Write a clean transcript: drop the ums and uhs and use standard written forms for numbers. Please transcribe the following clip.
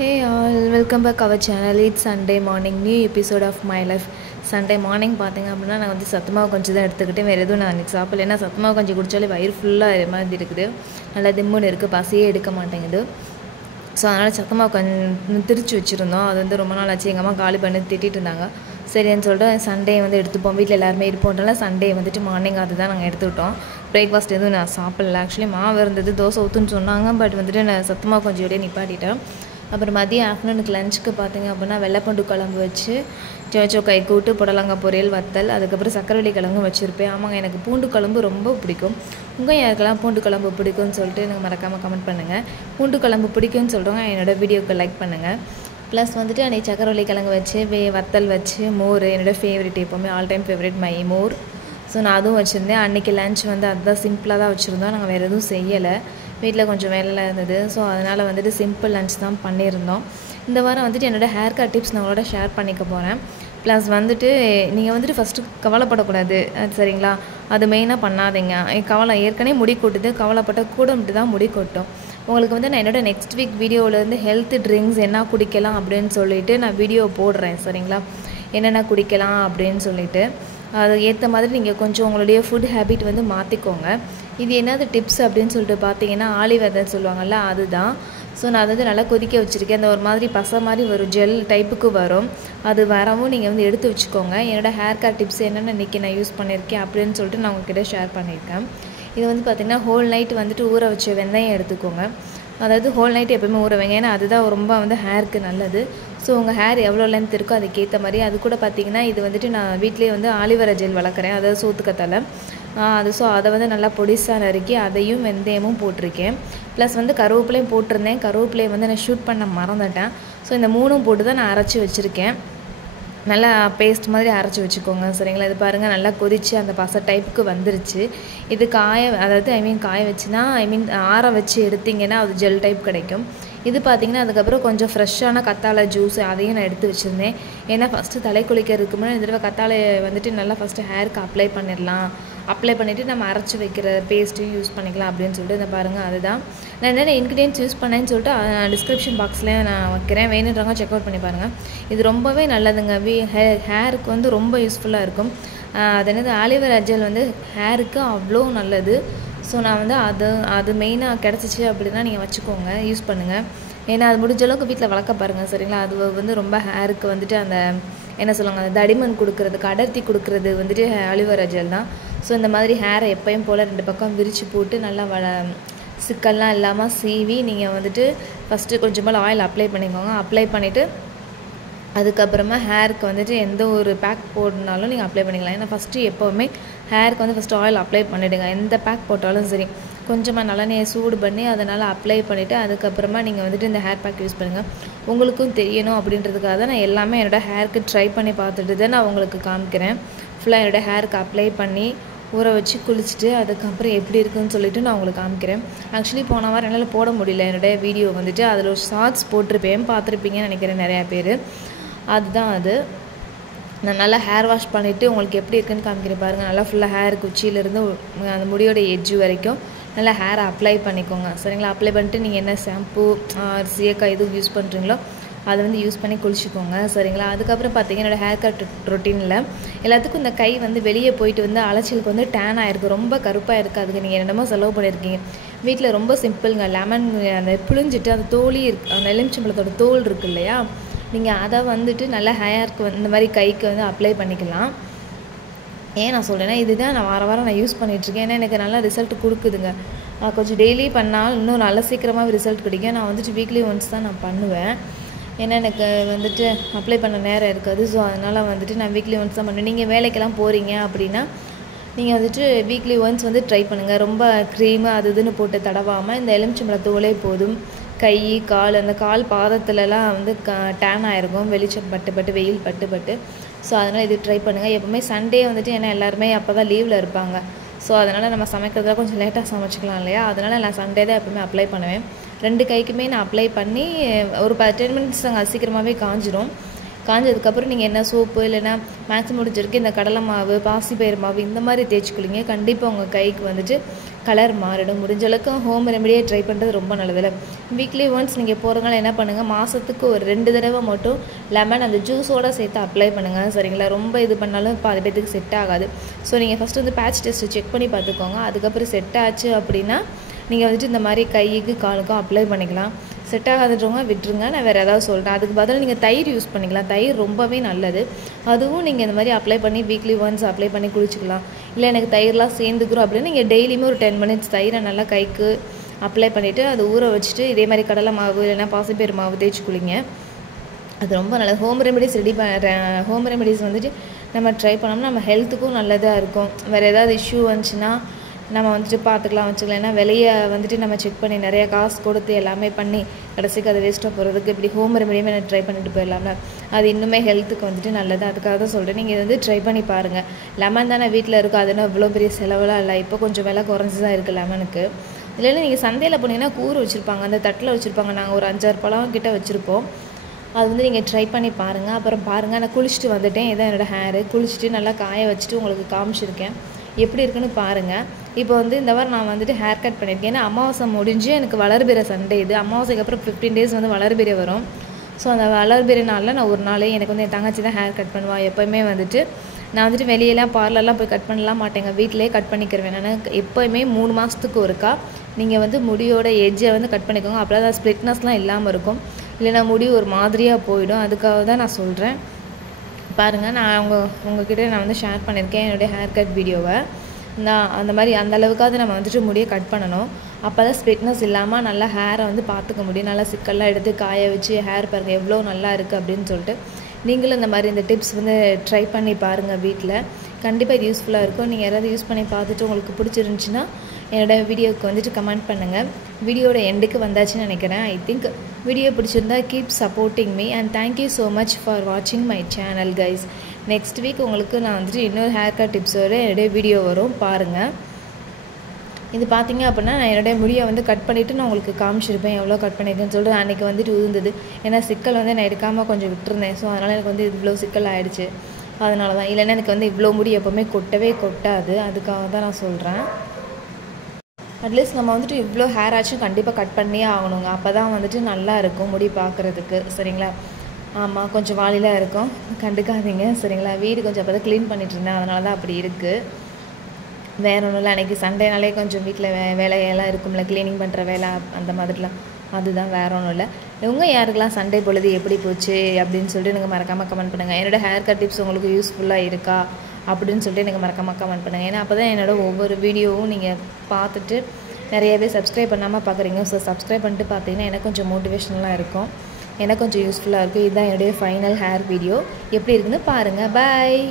Hey all, welcome back our channel. It's Sunday morning, new episode of my life. Sunday morning பார்த்தீங்க அப்படின்னா நான் வந்து சத்துமாவு கொஞ்சம் தான் எடுத்துக்கிட்டு வேறு எதுவும் நான் அன்றைக்கி சாப்பிடல. ஏன்னா சத்துமாவு கொஞ்சம் குடித்தாலே வயிறு ஃபுல்லாக மாதிரி இருக்குது, நல்லா திம்முன்னு இருக்குது, பசியே எடுக்க மாட்டேங்குது. ஸோ அதனால் சத்துமாவு கொஞ்சம் திரிச்சு வச்சுருந்தோம். அது வந்து ரொம்ப நாள் ஆச்சு, எங்கள் அம்மா காலி பண்ணி திட்டிகிட்டு இருந்தாங்க. சரின்னு சொல்லிட்டு சண்டே வந்து எடுத்துப்போம், வீட்டில் எல்லாருமே இருப்போன்றனால சண்டே வந்துட்டு மார்னிங் அதுதான் நாங்கள் எடுத்துக்கிட்டோம். பிரேக்ஃபாஸ்ட் எதுவும் நான் சாப்பிடல. ஆக்சுவலி மாவு இருந்தது, தோசை ஊற்றுன்னு சொன்னாங்க. பட் வந்துட்டு நான் சத்துமாவு கொஞ்சம் வெளியே நிப்பாட்டிட்டேன். அப்புறம் மதியம் ஆஃப்டர்நூனுக்கு லஞ்சுக்கு பார்த்தீங்க அப்படின்னா வெள்ளைப்பூண்டு குழம்பு வச்சு சோக்கை கூட்டு, புடலங்காய் பொரியல், வத்தல், அதுக்கப்புறம் சக்கரவள்ளி கிழங்கும் வச்சுருப்பேன். ஆமாங்க, எனக்கு பூண்டு குழம்பு ரொம்ப பிடிக்கும். உங்கள் யாருக்கெல்லாம் பூண்டு குழம்பு பிடிக்கும்னு சொல்லிட்டு எனக்கு மறக்காமல் கமெண்ட் பண்ணுங்கள். பூண்டு குழம்பு பிடிக்கும்னு சொல்கிறவங்க என்னோடய வீடியோக்கு லைக் பண்ணுங்கள். ப்ளஸ் வந்துட்டு அன்றைக்கி சக்கரவள்ளி கிழங்கு வச்சு வத்தல் வச்சு மோர், என்னோடய ஃபேவரெட், எப்போவுமே all time favourite my more. So நான் அதுவும் வச்சுருந்தேன். அன்றைக்கி லன்ச் வந்து அதுதான் சிம்பிளாக தான் வச்சுருந்தோம். நாங்கள் வேறு எதுவும் செய்யலை, வீட்டில் கொஞ்சம் வேலையில் இருந்தது. ஸோ அதனால் வந்துட்டு சிம்பிள் லன்ச் தான் பண்ணியிருந்தோம். இந்த வாரம் வந்துட்டு என்னோடய ஹேர் கட் டிப்ஸ் நான் உங்களோட ஷேர் பண்ணிக்க போகிறேன். ப்ளஸ் வந்துட்டு நீங்கள் வந்துட்டு ஃபஸ்ட்டு கவலைப்படக்கூடாது, சரிங்களா? அது மெயினாக பண்ணாதீங்க. கவலை ஏற்கனவே முடி கொட்டுது, கவலைப்பட்ட கூட மட்டும் தான் முடி கொட்டும். உங்களுக்கு வந்து நான் என்னோடய நெக்ஸ்ட் வீக் வீடியோவிலேருந்து ஹெல்த் ட்ரிங்க்ஸ் என்ன குடிக்கலாம் அப்படின்னு சொல்லிவிட்டு நான் வீடியோ போடுறேன், சரிங்களா? என்னென்ன குடிக்கலாம் அப்படின்னு சொல்லிவிட்டு அது ஏற்ற மாதிரி நீங்கள் கொஞ்சம் உங்களுடைய ஃபுட் ஹேபிட் வந்து மாற்றிக்கோங்க. இது என்னது டிப்ஸ் அப்படின்னு சொல்லிட்டு பார்த்தீங்கன்னா ஆலிவ் ஆயில்னு சொல்லுவாங்கள்ல, அதுதான். ஸோ நான் அதை வந்து நல்லா கொதிக்க வச்சுருக்கேன். அந்த ஒரு மாதிரி பசை மாதிரி வரும், ஜெல் டைப்புக்கு வரும். அது வரவும் நீங்கள் வந்து எடுத்து வச்சுக்கோங்க. என்னோடய ஹேர் கேர் டிப்ஸ் என்னென்ன இன்றைக்கி நான் யூஸ் பண்ணியிருக்கேன் அப்படின்னு சொல்லிட்டு நான் உங்கள்கிட்ட ஷேர் பண்ணியிருக்கேன். இது வந்து பார்த்திங்கன்னா ஹோல் நைட் வந்துட்டு ஊற வச்ச வெந்தயம் எடுத்துக்கோங்க. அதாவது ஹோல் நைட் எப்போயுமே ஊற வைங்க, ஏன்னா அதுதான் ரொம்ப வந்து ஹேருக்கு நல்லது. ஸோ உங்கள் ஹேர் எவ்வளோ லென்த் இருக்கோ அதுக்கேற்ற மாதிரி. அது கூட பார்த்திங்கன்னா இது வந்துட்டு நான் வீட்டிலே வந்து ஆலிவேரா ஜெல் வளர்க்குறேன், அதாவது சோத்துக்கத்தால். ஸோ அதை வந்து நல்லா பொடிசாக நறுக்கி அதையும் வெந்தயமும் போட்டிருக்கேன். ப்ளஸ் வந்து கருவேப்பிலையும் போட்டிருந்தேன். கருவேப்பிலையை வந்து நான் ஷூட் பண்ண மறந்துட்டேன். ஸோ இந்த மூணும் போட்டு தான் நான் அரைச்சி வச்சுருக்கேன். நல்லா பேஸ்ட் மாதிரி அரைச்சி வச்சுக்கோங்க, சரிங்களா? இது பாருங்கள், நல்லா கொதித்து அந்த பசை டைப்புக்கு வந்துருச்சு. இது காய வச்சுன்னா ஆற வச்சு எடுத்திங்கன்னா அது ஜெல் டைப் கிடைக்கும். இது பார்த்திங்கன்னா அதுக்கப்புறம் கொஞ்சம் ஃப்ரெஷ்ஷான கத்தாழை ஜூஸ் அதையும் நான் எடுத்து வச்சுருந்தேன். ஏன்னா ஃபஸ்ட்டு தலை குளிக்கிறதுக்கு முன்னாடி இந்த தடவை கத்தாழை வந்துட்டு நல்லா ஃபஸ்ட்டு ஹேருக்கு அப்ளை பண்ணிவிட்டு நம்ம அரைச்சி வைக்கிற பேஸ்ட்டையும் யூஸ் பண்ணிக்கலாம் அப்படின்னு சொல்லிட்டு இந்த பாருங்கள். அதுதான் நான் என்னென்ன இன்க்ரீடியன்ட்ஸ் யூஸ் பண்ணேன்னு சொல்லிட்டு டிஸ்கிரிப்ஷன் பாக்ஸ்லேயே நான் வைக்கிறேன், வேணுன்றவங்க செக் அவுட் பண்ணி பாருங்கள். இது ரொம்பவே நல்லதுங்க, ஹேருக்கு வந்து ரொம்ப யூஸ்ஃபுல்லாக இருக்கும். அது என்னது ஆலிவேரா ஜெல் வந்து ஹேருக்கு அவ்வளோ நல்லது. ஸோ நான் வந்து அது மெயினாக கிடச்சிச்சு அப்படின்னா நீங்கள் வச்சுக்கோங்க, யூஸ் பண்ணுங்கள். ஏன்னா அது முடிஞ்ச அளவுக்கு வீட்டில் வளர்க்க பாருங்கள், சரிங்களா? அது வந்து ரொம்ப ஹேருக்கு வந்துட்டு அந்த என்ன சொல்லுவாங்க, அந்த தடிமன் கொடுக்குறதுக்கு, அடர்த்தி கொடுக்குறது வந்துட்டு ஆலிவேரா ஜெல் தான். ஸோ இந்த மாதிரி ஹேரை எப்பயும் போல் 2 பக்கம் விரித்து போட்டு நல்லா சிக்கல்லாம் இல்லாமல் சீவி நீங்கள் வந்துட்டு ஃபஸ்ட்டு கொஞ்சமாக ஆயில் அப்ளை பண்ணிக்கோங்க. அப்ளை பண்ணிவிட்டு அதுக்கப்புறமா ஹேருக்கு வந்துட்டு எந்த ஒரு பேக் போடனாலும் நீங்கள் அப்ளை பண்ணிக்கலாம். ஏன்னா ஃபஸ்ட்டு எப்போவுமே ஹேருக்கு வந்து ஃபஸ்ட்டு ஆயில் அப்ளை பண்ணிவிடுங்க. எந்த பேக் போட்டாலும் சரி, கொஞ்சமாக நல்லெண்ணெயை சூடு பண்ணி அதனால் அப்ளை பண்ணிவிட்டு அதுக்கப்புறமா நீங்கள் வந்துட்டு இந்த ஹேர் பேக் யூஸ் பண்ணுங்கள். உங்களுக்கும் தெரியணும் அப்படின்றதுக்காக தான் நான் எல்லாமே என்னோடய ஹேருக்கு ட்ரை பண்ணி பார்த்துட்டு தான் நான் உங்களுக்கு காமிக்கிறேன். ஃபுல்லாக என்னோடய ஹேருக்கு அப்ளை பண்ணி ஊற வச்சு குளிச்சுட்டு அதுக்கப்புறம் எப்படி இருக்குதுன்னு சொல்லிவிட்டு நான் உங்களுக்கு காமிக்கிறேன். ஆக்சுவலி போன வாரம் என்னால் போட முடியல என்னோடய வீடியோ வந்துட்டு, அதில் ஒரு ஷார்ட்ஸ் போட்டிருப்பேன், பார்த்துருப்பீங்கன்னு நினைக்கிறேன் நிறையா பேர். அதுதான் அது. நான் நல்லா ஹேர் வாஷ் பண்ணிவிட்டு உங்களுக்கு எப்படி இருக்குன்னு காமிக்கிறேன் பாருங்கள். நல்லா ஃபுல்லாக ஹேர் குச்சியிலேருந்து அந்த முடியோட எட்ஜு வரைக்கும் நல்லா ஹேரை அப்ளை பண்ணிக்கோங்க, சரிங்களா? அப்ளை பண்ணிட்டு நீங்கள் என்ன ஷாம்பு, சீயக்காய் எதுவும் யூஸ் பண்ணுறீங்களோ அதை வந்து யூஸ் பண்ணி குளிச்சுக்கோங்க, சரிங்களா? அதுக்கப்புறம் பார்த்தீங்கன்னா என்னோடய ஹேர் கட் ரொட்டீனில் எல்லாத்துக்கும் இந்த கை வந்து வெளியே போயிட்டு வந்து அலைச்சலுக்கு வந்து டேன் ஆகிருக்கு, ரொம்ப கருப்பாக இருக்குது. அதுக்கு நீங்கள் என்னமோ செலவு பண்ணியிருக்கீங்க. வீட்டில் ரொம்ப சிம்பிளுங்க, லெமன் அந்த புழிஞ்சிட்டு அந்த தோலி அந்த எலுமிச்சம்பழத்தோட தோல் இருக்குது இல்லையா, நீங்கள் அதை வந்துட்டு நல்லா ஹேருக்கு இந்த மாதிரி கைக்கு வந்து அப்ளை பண்ணிக்கலாம். ஏன் நான் சொல்கிறேன்னா இதுதான் நான் வாரம் நான் யூஸ் பண்ணிகிட்ருக்கேன். ஏன்னா எனக்கு நல்லா ரிசல்ட் கொடுக்குதுங்க. கொஞ்சம் டெய்லி பண்ணால் இன்னும் நல்லா சீக்கிரமாக ரிசல்ட் கிடைக்கும். நான் வந்துட்டு வீக்லி ஒன்ஸ் தான் நான் பண்ணுவேன், ஏன்னா எனக்கு வந்துட்டு அப்ளை பண்ண நேரம் இருக்காது. ஸோ அதனால் வந்துட்டு நான் வீக்லி ஒன்ஸ் தான் பண்ணுவேன். நீங்கள் வேலைக்கெல்லாம் போகிறீங்க அப்படின்னா நீங்கள் வந்துட்டு வீக்லி ஒன்ஸ் வந்து ட்ரை பண்ணுங்கள். ரொம்ப க்ரீமு அது இதுன்னு போட்டு தடவாமல் இந்த எலுமிச்சம்பழ தோலே போதும். கை, கால், அந்த கால் பாதத்துலலாம் வந்து டேன் ஆகிருக்கும், வெளிச்சம் பட்டு வெயில் பட்டு. ஸோ அதனால் இது ட்ரை பண்ணுங்கள். எப்போவுமே சண்டே வந்துட்டு ஏன்னா எல்லாருமே அப்போ தான் லீவில் இருப்பாங்க. ஸோ அதனால் நம்ம சமைக்கிறதுல கொஞ்சம் லேட்டாக சமைச்சிக்கலாம் இல்லையா, அதனால் நான் சண்டே தான் எப்போவுமே அப்ளை பண்ணுவேன். 2 கைக்குமே நான் அப்ளை பண்ணி ஒரு 10 மினிட்ஸ் அங்கே சீக்கிரமாகவே காஞ்சதுக்கப்புறம் நீங்கள் என்ன சோப்பு இல்லைன்னா மேக்ஸிமம் முடிஞ்சிருக்கு இந்த கடலை மாவு பாசிப்பயிறு மாவு இந்த மாதிரி தேய்ச்சிக்குளிங்க. கண்டிப்பாக உங்கள் கைக்கு வந்துட்டு கலர் மாறிடும். முடிஞ்ச அளவுக்கு ஹோம் ரெமடியே ட்ரை பண்ணுறது ரொம்ப நல்லதில்லை. வீக்லி ஒன்ஸ் நீங்கள் போகிறதுனால என்ன பண்ணுங்கள், மாதத்துக்கு ஒரு 2 தடவை மட்டும் லெமன் அந்த ஜூஸோடு சேர்த்து அப்ளை பண்ணுங்கள். சரிங்களா? ரொம்ப இது பண்ணாலும் பாதி பேத்துக்கு செட் ஆகாது. ஸோ நீங்கள் ஃபஸ்ட்டு வந்து பேட்ச் டெஸ்ட்டு செக் பண்ணி பார்த்துக்கோங்க. அதுக்கப்புறம் செட் ஆச்சு அப்படின்னா நீங்கள் வந்துட்டு இந்த மாதிரி கைக்கு காலுக்கும் அப்ளை பண்ணிக்கலாம். செட் ஆகாதுன்றவங்க விட்டுருங்க, நான் வேறு ஏதாவது சொல்கிறேன். அதுக்கு பதில் நீங்கள் தயிர் யூஸ் பண்ணிக்கலாம். தயிர் ரொம்பவே நல்லது. அதுவும் நீங்கள் இந்த மாதிரி அப்ளை பண்ணி வீக்லி ஒன்ஸ் அப்ளை பண்ணி குளிச்சிக்கலாம். இல்லை எனக்கு தயிர்லாம் சேர்ந்துக்கிறோம் அப்படின்னு நீங்கள் டெய்லியுமே ஒரு 10 மினிட்ஸ் தயிரை நல்லா கைக்கு அப்ளை பண்ணிவிட்டு அதை ஊற வச்சுட்டு இதே மாதிரி கடலை மாவு இல்லைன்னா பாசிப்பயிறு மாவு தேய்ச்சி குளிங்க. அது ரொம்ப நல்லது. ஹோம் ரெமெடிஸ் வந்துட்டு நம்ம ட்ரை பண்ணோம்னா நம்ம ஹெல்த்துக்கும் நல்லதாக இருக்கும். வேறு ஏதாவது இஷ்யூ வந்துச்சுன்னா நம்ம வந்துட்டு பார்த்துக்கலாம் வச்சுக்கலாம். ஏன்னா வெளியே வந்துட்டு நம்ம செக் பண்ணி நிறையா காசு கொடுத்து எல்லாமே பண்ணி கடைசிக்கு அது வேஸ்ட்டாக போகிறதுக்கு இப்படி ஹோம் ரெமடியுமே நான் ட்ரை பண்ணிட்டு போயிடலாம்ல. அது இன்னுமே ஹெல்த்துக்கு வந்துட்டு நல்லது. அதுக்காக தான் சொல்கிறேன், நீங்கள் வந்து ட்ரை பண்ணி பாருங்கள். லெமன் தானே வீட்டில் இருக்குது, அதுனா இவ்வளோ பெரிய செலவெல்லாம் இல்லை. இப்போ கொஞ்சம் விலை குறைஞ்சி தான் இருக்குது லெமனுக்கு. இல்லைன்னா நீங்கள் சந்தையில் போனீங்கன்னா கூறு வச்சுருப்பாங்க, அந்த தட்டில் வச்சுருப்பாங்க. நாங்கள் ஒரு 5-6 பழம் கிட்ட வச்சுருப்போம். அது வந்து நீங்கள் ட்ரை பண்ணி பாருங்கள். அப்புறம் பாருங்கள், நான் குளிச்சுட்டு வந்துட்டேன். இதான் என்னோடய ஹேரு. குளிச்சுட்டு நல்லா காய வச்சுட்டு உங்களுக்கு காமிச்சிருக்கேன், எப்படி இருக்குன்னு பாருங்கள். இப்போ வந்து இந்த வாரம் நான் வந்துட்டு ஹேர் கட் பண்ணியிருக்கேன். ஏன்னா அமாவாசை முடிஞ்சு எனக்கு வளர்பிறை சண்டே இது. அமாவாசைக்கு அப்புறம் 15 days வந்து வளர்பிறை வரும். ஸோ அந்த வளர்பிறை நாளில் நான் ஒரு நாளே எனக்கு வந்து என் தங்கச்சி தான் ஹேர் கட் பண்ணுவாள். எப்போயுமே வந்துட்டு நான் வந்துட்டு வெளியெல்லாம் பார்லர்லாம் போய் கட் பண்ணலாம் மாட்டேங்க, வீட்டிலே கட் பண்ணிக்கிறேன். நான் எப்போயுமே 3 மாதத்துக்கு ஒருக்கா நீங்கள் வந்து முடியோட எட்ஜை வந்து கட் பண்ணிக்கோங்க. அப்போ தான் ஸ்ப்ளிட்னஸ்லாம் இல்லாமல் இருக்கும். இல்லைனா முடி ஒரு மாதிரியாக போயிடும். அதுக்காக தான் நான் சொல்கிறேன். பாருங்கள், நான் உங்ககிட்ட நான் வந்து ஷேர் பண்ணியிருக்கேன் என்னுடைய ஹேர் கட் வீடியோவை. நான் அந்த மாதிரி அந்த அளவுக்காவது நம்ம வந்துட்டு முடியை கட் பண்ணணும். அப்போ தான் ஸ்ப்ளிட்னஸ் இல்லாமல் நல்லா ஹேரை வந்து பார்த்துக்க முடியும். நல்லா சிக்கல்லாம் எடுத்து காய வச்சு ஹேர் பாருங்கள் எவ்வளோ நல்லா இருக்குது அப்படின்னு சொல்லிட்டு நீங்களும் இந்த மாதிரி இந்த டிப்ஸ் வந்து ட்ரை பண்ணி பாருங்கள் வீட்டில். கண்டிப்பாக இது யூஸ்ஃபுல்லாக இருக்கும். நீங்கள் யாராவது யூஸ் பண்ணி பார்த்துட்டு உங்களுக்கு பிடிச்சிருந்துச்சின்னா என்னோடய வீடியோவுக்கு வந்துட்டு கமெண்ட் பண்ணுங்கள். வீடியோட எண்டுக்கு வந்தாச்சுன்னு நினைக்கிறேன். ஐ திங்க் வீடியோ பிடிச்சிருந்தா keep supporting me and thank you so much for வாட்சிங் my channel guys. Next week உங்களுக்கு நான் வந்துட்டு இன்னொரு ஹேர் கட் டிப்ஸோட என்னுடைய வீடியோ வரும், பாருங்கள். இது பார்த்தீங்க அப்படின்னா நான் என்னுடைய முடியை வந்து கட் பண்ணிவிட்டு நான் உங்களுக்கு காமிச்சிருப்பேன் எவ்வளோ கட் பண்ணியிருக்கேன்னு சொல்லிட்டு. அன்றைக்கி வந்துட்டு இருந்தது, ஏன்னா சிக்கல் வந்து நான் எடுக்காமல் கொஞ்சம் விட்டுருந்தேன். ஸோ அதனால் எனக்கு வந்து இவ்வளோ சிக்கல் ஆகிடுச்சு. அதனால தான், இல்லைன்னா எனக்கு வந்து இவ்வளோ முடி எப்போவுமே கொட்டாது. அதுக்காக தான் நான் சொல்கிறேன். அட்லீஸ்ட் நம்ம வந்துட்டு இவ்வளோ ஹேர் ஆச்சும் கண்டிப்பாக கட் பண்ணியே ஆகணுங்க. அப்போ தான் வந்துட்டு நல்லா இருக்கும் முடி பார்க்குறதுக்கு. சரிங்களா? ஆமாம், கொஞ்சம் வாலிலாம் இருக்கும், கண்டுக்காதீங்க. சரிங்களா? வீடு கொஞ்சம் அப்போ தான் க்ளீன் பண்ணிட்டு இருந்தேன், அதனால தான் அப்படி இருக்குது. வேறு ஒன்றும் இல்லை, அன்றைக்கி சண்டேனாலே கொஞ்சம் வீட்டில் வேலையெல்லாம் இருக்கும்ல, க்ளீனிங் பண்ணுற வேலை அந்த மாதிரிலாம். அதுதான், வேறு ஒன்றும் இல்லை. உங்கள் யாருக்கெல்லாம் சண்டே பொழுது எப்படி போச்சு அப்படின்னு சொல்லிட்டு எனக்கு மறக்காமல் கமெண்ட் பண்ணுங்கள். என்னோடய ஹேர் கட் டிப்ஸ் உங்களுக்கு யூஸ்ஃபுல்லாக இருக்கா அப்படின்னு சொல்லிட்டு எனக்கு மறக்காமல் கமெண்ட் பண்ணுங்கள். ஏன்னா அப்போ தான் என்னோடய ஒவ்வொரு வீடியோவும் நீங்கள் பார்த்துட்டு நிறையவே சப்ஸ்கிரைப் பண்ணாமல் பார்க்குறீங்க. ஸோ சப்ஸ்கிரைப் பண்ணிட்டு பார்த்தீங்கன்னா எனக்கு கொஞ்சம் மோட்டிவேஷனலாக இருக்கும், எனக்கு கொஞ்சம் யூஸ்ஃபுல்லாக இருக்கும். இதுதான் என்னுடைய ஃபைனல் ஹேர் வீடியோ. எப்படி இருக்குன்னு பாருங்கள். பாய்.